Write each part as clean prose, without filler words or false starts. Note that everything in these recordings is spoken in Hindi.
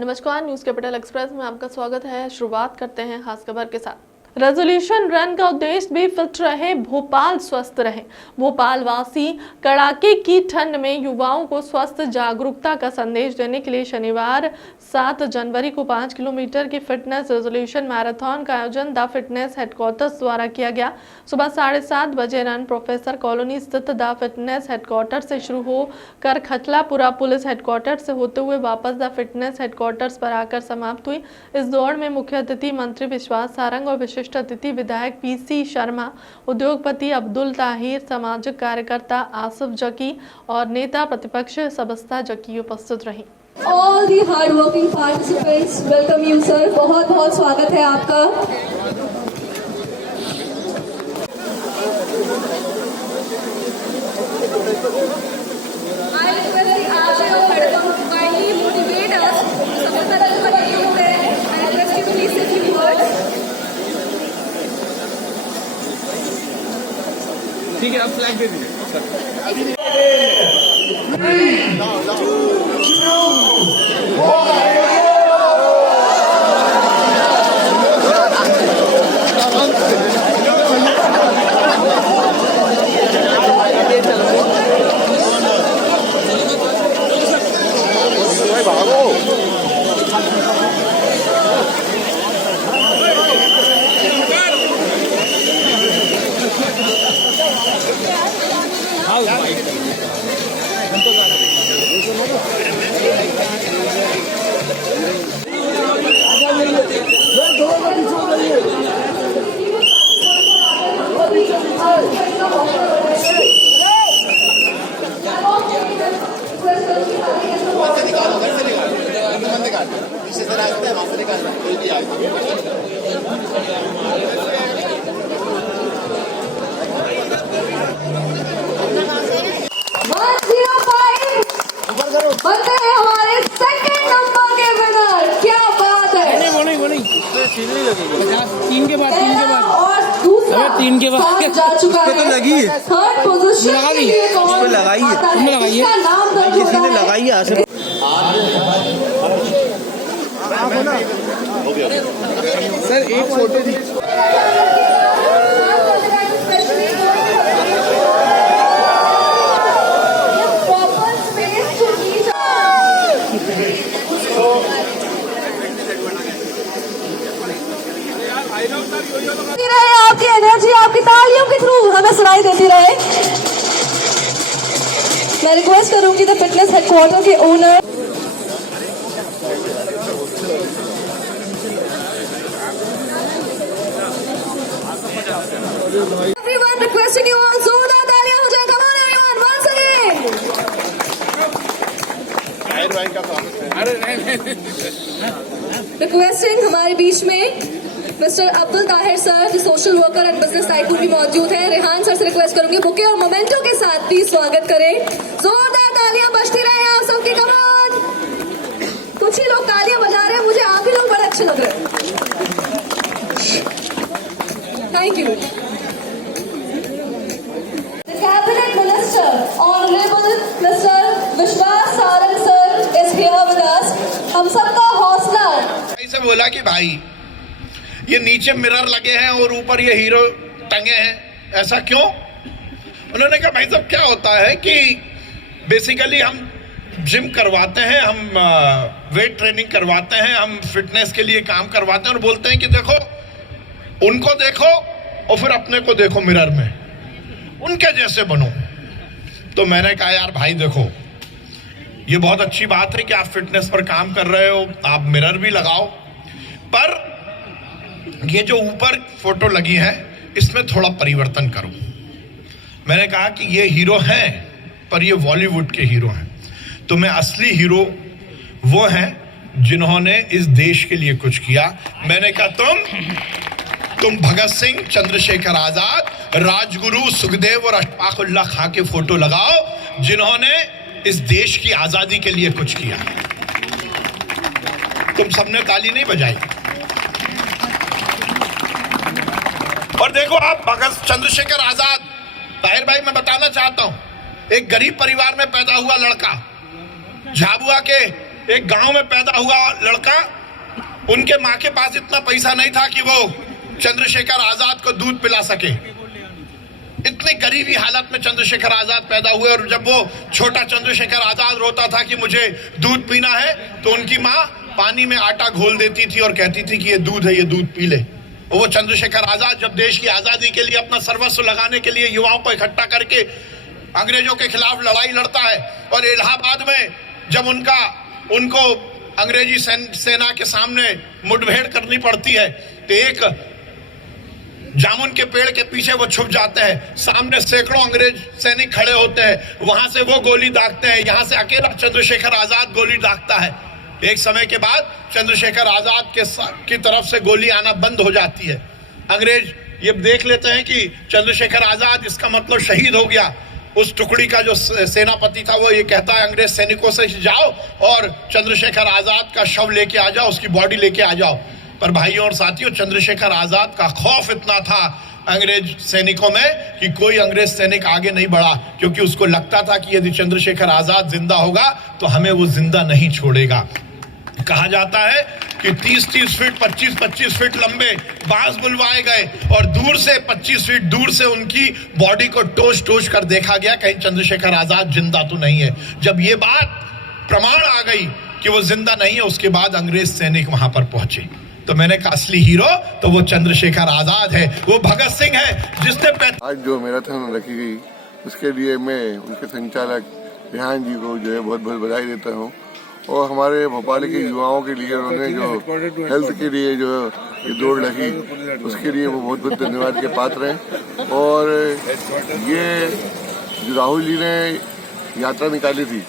नमस्कार, न्यूज कैपिटल एक्सप्रेस में आपका स्वागत है। शुरुआत करते हैं खास खबर के साथ। रेजोल्यूशन रन का उद्देश्य भी फिट रहे, भोपाल स्वस्थ रहे। भोपाल वासी कड़ाके की ठंड में युवाओं को स्वस्थ जागरूकता का संदेश देने के लिए शनिवार 7 जनवरी को 5 किलोमीटर की फिटनेस रेजोल्यूशन मैराथन का आयोजन द फिटनेस हेडक्वार्टर्स द्वारा किया गया। सुबह 7:30 बजे रन प्रोफेसर कॉलोनी स्थित द फिटनेस हेडक्वार्टर से शुरू होकर खटलापुरा पुलिस हेडक्वार्टर से होते हुए वापस द फिटनेस हेडक्वार्टर्स पर आकर समाप्त हुई। इस दौड़ में मुख्य अतिथि मंत्री विश्वास सारंग और विशिष्ट अतिथि विधायक पीसी शर्मा, उद्योगपति अब्दुल ताहिर, सामाजिक कार्यकर्ता आसिफ जकी और नेता प्रतिपक्ष सबस्ता जकी उपस्थित रही। All the hard working participants, welcome you sir. बहुत बहुत स्वागत है आपका। I request the Archie of Madam to kindly motivate us to support the continue movement. I request you to please say few words. ठीक है, आप फ्लैग दे दीजिए। बनते हैं हमारे सेकंड नंबर के विनर। क्या बात है। वो नहीं तीन के बाद और दूसरा तीन के बाद जा चुका है। तो लगी है, थर्ड पोजीशन लगा दी, के लिए कौन लगाई है, आता तुमने लगाई है, इसका नाम दर्ज किसी ने होता लगाई है। सर एक फोटो रहे। आपकी एनर्जी आपकी तालियों के थ्रू हमें सुनाई देती रहे। मैं रिक्वेस्ट करूंगी द फिटनेस हेडक्वार्टर के owner everyone requesting you all जोरदार तालियां हो जाए। come on everyone once again requesting हमारे बीच में mister Abdul Tahir sir, the social worker and business tycoon भी मौजूद है। रेहान सर से रिक्वेस्ट करूंगी बुके और मोमेंटो के साथ भी स्वागत करें। जोरदार तालियां बजती रहे आप सबके। कमान कुछ ही लोग तालियां बजा रहे हैं, मुझे आप ही लोग बड़े अच्छे लग रहे हैं। Thank you. The cabinet minister honourable mister Vishwas Sarang sir is here with us. हम सबका हौसला ऐसे बोला कि भाई ये नीचे मिरर लगे हैं और ऊपर ये हीरो टंगे हैं, ऐसा क्यों? उन्होंने कहा भाई साहब क्या होता है कि बेसिकली हम जिम करवाते हैं, हम वेट ट्रेनिंग करवाते हैं, हम फिटनेस के लिए काम करवाते हैं और बोलते हैं कि देखो उनको देखो और फिर अपने को देखो मिरर में, उनके जैसे बनो। तो मैंने कहा यार भाई देखो ये बहुत अच्छी बात है कि आप फिटनेस पर काम कर रहे हो, आप मिरर भी लगाओ, पर ये जो ऊपर फोटो लगी है इसमें थोड़ा परिवर्तन करो। मैंने कहा कि ये हीरो हैं पर ये बॉलीवुड के हीरो हैं, तो मैं असली हीरो वो हैं जिन्होंने इस देश के लिए कुछ किया। मैंने कहा तुम भगत सिंह, चंद्रशेखर आजाद, राजगुरु, सुखदेव और अशफाकुल्लाह खां के फोटो लगाओ जिन्होंने इस देश की आजादी के लिए कुछ किया। तुम सबने ताली नहीं बजाई। और देखो आप भगत चंद्रशेखर आजाद, ताहिर भाई मैं बताना चाहता हूं, एक गरीब परिवार में पैदा हुआ लड़का, झाबुआ के एक गांव में पैदा हुआ लड़का, उनके माँ के पास इतना पैसा नहीं था कि वो चंद्रशेखर आजाद को दूध पिला सके। इतनी गरीबी हालत में चंद्रशेखर आजाद पैदा हुए, और जब वो छोटा चंद्रशेखर आजाद रोता था कि मुझे दूध पीना है, तो उनकी माँ पानी में आटा घोल देती थी और कहती थी कि ये दूध है, ये दूध पी ले। और वो चंद्रशेखर आजाद जब देश की आजादी के लिए अपना सर्वस्व लगाने के लिए युवाओं को इकट्ठा करके अंग्रेजों के खिलाफ लड़ाई लड़ता है, और इलाहाबाद में जब उनको अंग्रेजी सेना के सामने मुठभेड़ करनी पड़ती है, तो एक जामुन के पेड़ के पीछे वो छुप जाते हैं। सामने सैकड़ों अंग्रेज सैनिक खड़े होते हैं, वहां से वो गोली दागते हैं, यहां से अकेला चंद्रशेखर आजाद गोली दागता है। एक समय के बाद चंद्रशेखर आजाद की तरफ से गोली आना बंद हो जाती है। अंग्रेज ये देख लेते हैं कि चंद्रशेखर आजाद, इसका मतलब शहीद हो गया। उस टुकड़ी का जो सेनापति था वो ये कहता है अंग्रेज सैनिकों से, जाओ और चंद्रशेखर आजाद का शव लेके आ जाओ, उसकी बॉडी लेके आ जाओ। पर भाइयों और साथियों, चंद्रशेखर आजाद का खौफ इतना था अंग्रेज सैनिकों में कि कोई अंग्रेज सैनिक आगे नहीं बढ़ा, क्योंकि उसको लगता था कि यदि चंद्रशेखर आजाद जिंदा होगा तो हमें वो जिंदा नहीं छोड़ेगा। कहा जाता है कि 30-30 फीट 25-25 फीट लंबे बांस बुलवाए गए, और दूर से 25 फीट दूर से उनकी बॉडी को टोच कर देखा गया, कहीं चंद्रशेखर आजाद जिंदा तो नहीं है। जब ये बात प्रमाण आ गई कि वो जिंदा नहीं है, उसके बाद अंग्रेज सैनिक वहां पर पहुंचे। तो मैंने कहा असली हीरो तो वो चंद्रशेखर आजाद है, वो भगत सिंह है, जिसने आज जो मैराथन रखी गई उसके लिए मैं उनके संचालक रेहान जी को जो है बहुत बहुत बधाई देता हूँ। और हमारे भोपाल के युवाओं के लिए उन्होंने जो हेल्थ के लिए जो ये दौड़ लगी, उसके लिए वो बहुत बहुत धन्यवाद के पात्र हैं। और ये जो राहुल जी ने यात्रा निकाली थी,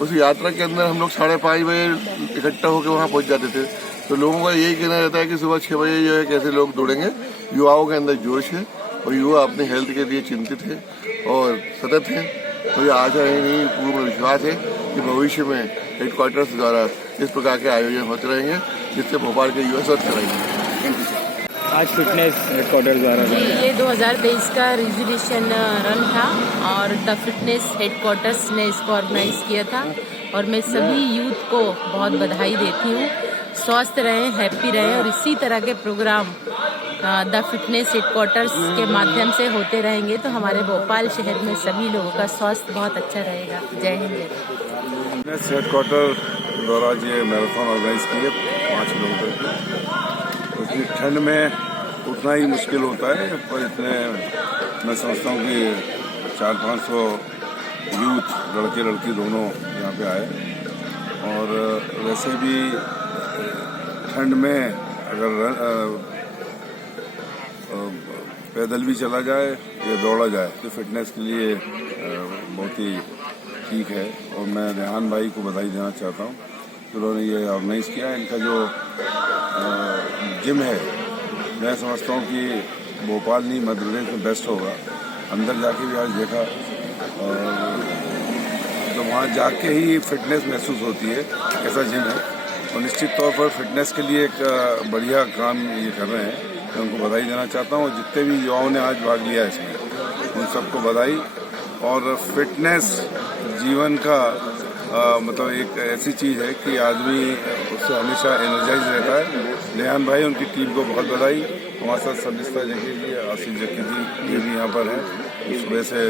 उस यात्रा के अंदर हम लोग 5:30 बजे इकट्ठा होकर वहाँ पहुँच जाते थे। तो लोगों का यही कहना रहता है कि सुबह 6 बजे जो है कैसे लोग दौड़ेंगे। युवाओं के अंदर जोश है और युवा अपने हेल्थ के लिए चिंतित है और सतत है। मुझे आशा ही नहीं, पूर्ण विश्वास है कि भविष्य में हेडक्वार्टर्स द्वारा इस प्रकार के आयोजन होते रहेंगे, जिससे भोपाल के युवा स्वस्थ रहेंगे। आज फिटनेस हेडक्वार्टर द्वारा ये 2023 का रिजोल्यूशन रन था और द फिटनेस हेडक्वार्टर्स ने इसको ऑर्गेनाइज किया था, और मैं सभी यूथ को बहुत बधाई देती हूँ। स्वस्थ रहें, हैप्पी रहें, और इसी तरह के प्रोग्राम द फिटनेस हेडक्वार्टर्स के माध्यम से होते रहेंगे तो हमारे भोपाल शहर में सभी लोगों का स्वास्थ्य बहुत अच्छा रहेगा। जय हिंद। फिटनेस हेडक्वार्टर द्वारा ये मैराथन ऑर्गेनाइज किए 5 किलोमीटर की। उसकी ठंड में उतना ही मुश्किल होता है, पर इतने मैं समझता हूँ कि 400-500 यूथ लड़के लड़की दोनों यहाँ पे आए। और वैसे भी ठंड में अगर पैदल भी चला जाए या दौड़ा जाए तो फिटनेस के लिए बहुत ही ठीक है। और मैं रेहान भाई को बधाई देना चाहता हूँ, उन्होंने ये ऑर्गेनाइज़ किया। इनका जो जिम है, मैं समझता हूँ कि भोपाल नहीं मध्य प्रदेश में बेस्ट होगा। अंदर जाके भी आज देखा, तो वहाँ जाके ही फिटनेस महसूस होती है, ऐसा जिम है। और निश्चित तौर पर फिटनेस के लिए एक बढ़िया काम ये कर रहे हैं, मैं उनको बधाई देना चाहता हूँ। जितने भी युवाओं ने आज भाग लिया इसमें, उन सबको बधाई। और फिटनेस जीवन का मतलब एक ऐसी चीज़ है कि आदमी उससे हमेशा एनर्जाइज रहता है। रेहान भाई, उनकी टीम को बहुत बधाई। हमारे साथ सबिस्ता जकी जी, आसिफ जकी जी, ये भी यहाँ पर हैं। सुबह से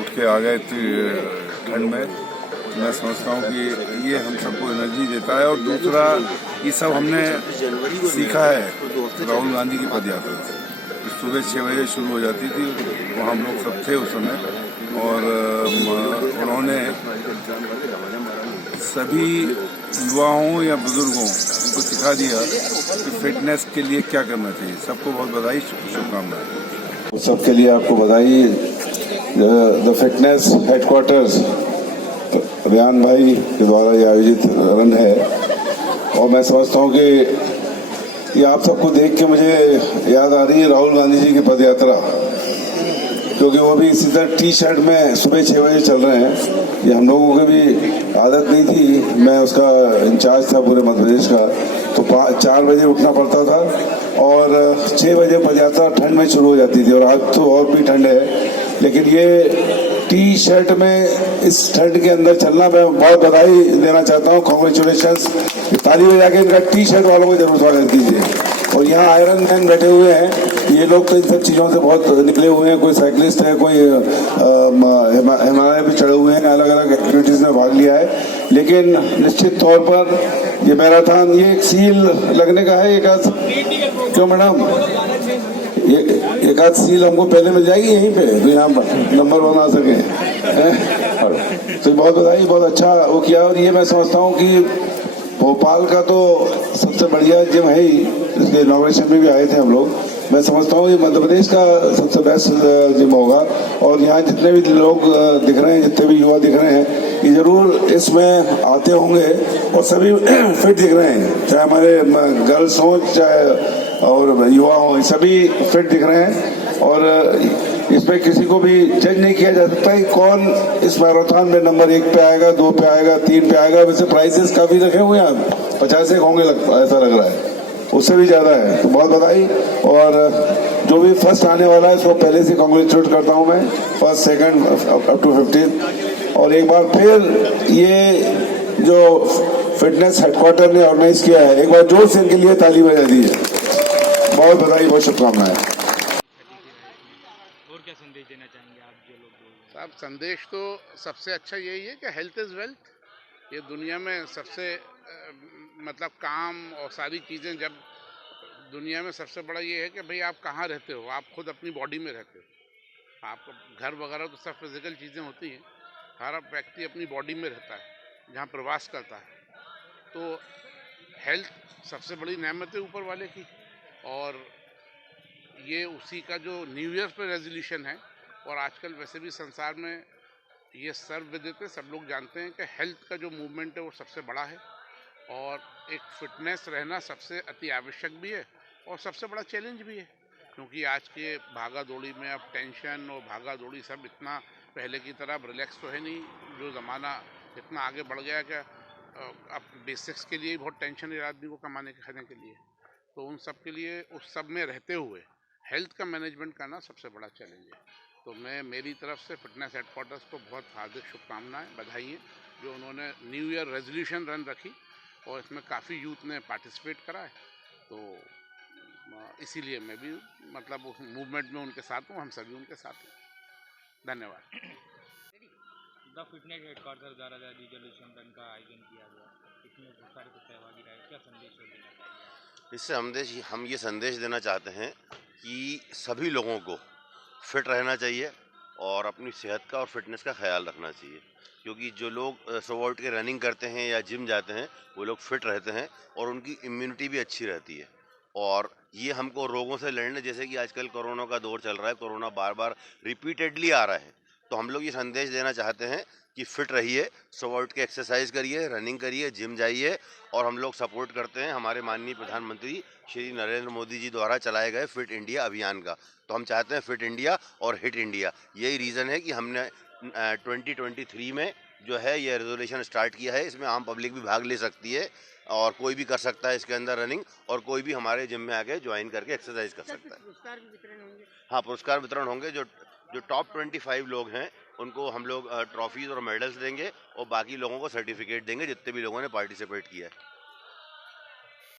उठ के आ गए इतनी ठंड में। मैं समझता हूँ कि ये हम सबको एनर्जी देता है। और दूसरा, ये सब हमने सीखा है राहुल गांधी की पदयात्रा से। सुबह 6 बजे शुरू हो जाती थी, वहाँ हम लोग सब थे उस समय, और उन्होंने सभी युवाओं या बुजुर्गों उनको सिखा दिया कि फिटनेस के लिए क्या करना चाहिए। सबको बहुत बधाई, शुभकामनाएं। सबके लिए आपको बधाई। द फिटनेस हेडक्वार्टर्स रेहान भाई के द्वारा ये आयोजित रन है, और मैं समझता हूँ कि ये आप सबको देख के मुझे याद आ रही है राहुल गांधी जी की पदयात्रा, क्योंकि वो भी इसी तरह टी शर्ट में सुबह 6 बजे चल रहे हैं। ये हम लोगों की भी आदत नहीं थी। मैं उसका इंचार्ज था पूरे मध्य प्रदेश का, तो 4 बजे उठना पड़ता था और 6 बजे पदयात्रा ठंड में शुरू हो जाती थी। और आज तो और भी ठंड है, लेकिन ये टी शर्ट में इस ठंड के अंदर चलना, मैं बहुत बधाई देना चाहता हूँ। कॉन्ग्रेचुलेशंस। ताली बजा के इनका टी शर्ट वालों को जरूर स्वागत कीजिए। और यहाँ आयरन मैन बैठे हुए हैं, ये लोग तो इन सब चीज़ों से बहुत निकले हुए हैं। कोई साइकिलिस्ट है, कोई हिमालय पे चढ़े हुए हैं, अलग अलग एक्टिविटीज़ में भाग लिया है। लेकिन निश्चित तौर पर ये मैराथन, ये एक सील लगने का है। एक आध क्यों मैडम, एक आध सील हमको पहले मिल जाएगी यहीं पे, तो यहाँ पर नंबर बना सके। तो बहुत बधाई, बहुत अच्छा वो किया। और ये मैं समझता हूँ कि भोपाल का तो सबसे बढ़िया जिम है ही, इसके इनॉग्रेशन में भी आए थे हम लोग। मैं समझता हूँ ये मध्य प्रदेश का सबसे बेस्ट जिम होगा। और यहाँ जितने भी लोग दिख रहे हैं, जितने भी युवा दिख रहे हैं, ये जरूर इसमें आते होंगे और सभी फिट दिख रहे हैं, चाहे हमारे गर्ल्स हों चाहे और युवा हों, सभी फिट दिख रहे हैं। और इसमें किसी को भी जज नहीं किया जा सकता कि कौन इस मैराथन में नंबर 1 पे आएगा, 2 पे आएगा, 3 पे आएगा। वैसे प्राइजेस काफी रखे हुए हैं, 50 होंगे ऐसा लग रहा है, उससे भी ज्यादा है। तो बहुत बधाई। और जो भी फर्स्ट आने वाला है उसको पहले से कॉन्ग्रेचुलेट करता हूँ मैं, फर्स्ट सेकंड अप टू 15। और एक बार फिर ये जो फिटनेस हेडक्वार्टर ने ऑर्गेनाइज किया है, एक बार जोर से इनके लिए ताली बजा दीजिए। बहुत बधाई, बहुत शुभकामनाएं। और क्या संदेश देना चाहेंगे आप जो लोग बोल रहे हैं? साहब, संदेश तो सबसे अच्छा यही है कि हेल्थ इज़ वेल्थ। ये दुनिया में सबसे मतलब काम और सारी चीज़ें, जब दुनिया में सबसे बड़ा ये है कि भाई आप कहाँ रहते हो, आप खुद अपनी बॉडी में रहते हो। आप घर वगैरह तो सब फिजिकल चीज़ें होती हैं, हर व्यक्ति अपनी बॉडी में रहता है जहाँ प्रवास करता है। तो हेल्थ सबसे बड़ी नेमत है ऊपर वाले की, और ये उसी का जो न्यू ईयर पे रेजोल्यूशन है। और आजकल वैसे भी संसार में ये सर्वविदित है, सब लोग जानते हैं कि हेल्थ का जो मूवमेंट है वो सबसे बड़ा है। और एक फिटनेस रहना सबसे अति आवश्यक भी है और सबसे बड़ा चैलेंज भी है, क्योंकि आज के भागा दौड़ी में अब टेंशन और भागा दौड़ी सब इतना पहले की तरह रिलैक्स तो है नहीं। जो ज़माना इतना आगे बढ़ गया कि अब बेसिक्स के लिए बहुत टेंशन है आदमी को कमाने के खाने के लिए। तो उन सब के लिए उस सब में रहते हुए हेल्थ का मैनेजमेंट करना सबसे बड़ा चैलेंज है। तो मैं मेरी तरफ से फिटनेस हेडक्वार्टर्स को बहुत हार्दिक शुभकामनाएं, बधाई है जो उन्होंने न्यू ईयर रेजोल्यूशन रन रखी और इसमें काफ़ी यूथ ने पार्टिसिपेट करा है। तो इसीलिए मैं भी मतलब मूवमेंट में उनके साथ हूँ, हम सभी उनके साथ हैं। धन्यवाद। द फिटनेस हेडक्वार्टर द्वारा रेजोल्यूशन रन का आयोजन किया गया, इसमें बहुत सारे को सहभागी रहे, क्या संदेश देना चाहिए? इससे हम ये संदेश देना चाहते हैं कि सभी लोगों को फिट रहना चाहिए और अपनी सेहत का और फिटनेस का ख्याल रखना चाहिए, क्योंकि जो लोग सुबह उठ के रनिंग करते हैं या जिम जाते हैं वो लोग फिट रहते हैं और उनकी इम्यूनिटी भी अच्छी रहती है। और ये हमको रोगों से लड़ने, जैसे कि आजकल कोरोना का दौर चल रहा है, कोरोना बार बार रिपीटेडली आ रहा है, तो हम लोग ये संदेश देना चाहते हैं कि फिट रहिए, सुबह उठ के एक्सरसाइज करिए, रनिंग करिए, जिम जाइए। और हम लोग सपोर्ट करते हैं हमारे माननीय प्रधानमंत्री श्री नरेंद्र मोदी जी द्वारा चलाए गए फिट इंडिया अभियान का। तो हम चाहते हैं फिट इंडिया और हिट इंडिया, यही रीज़न है कि हमने 2023 में जो है ये रेजोल्यूशन स्टार्ट किया है। इसमें आम पब्लिक भी भाग ले सकती है और कोई भी कर सकता है इसके अंदर रनिंग, और कोई भी हमारे जिम में आके ज्वाइन करके एक्सरसाइज कर सकता है। पुरस्कार भी वितरण होंगे? हाँ, पुरस्कार वितरण होंगे। जो टॉप 25 लोग हैं उनको हम लोग ट्रॉफीज़ और मेडल्स देंगे और बाकी लोगों को सर्टिफिकेट देंगे जितने भी लोगों ने पार्टिसिपेट किया है।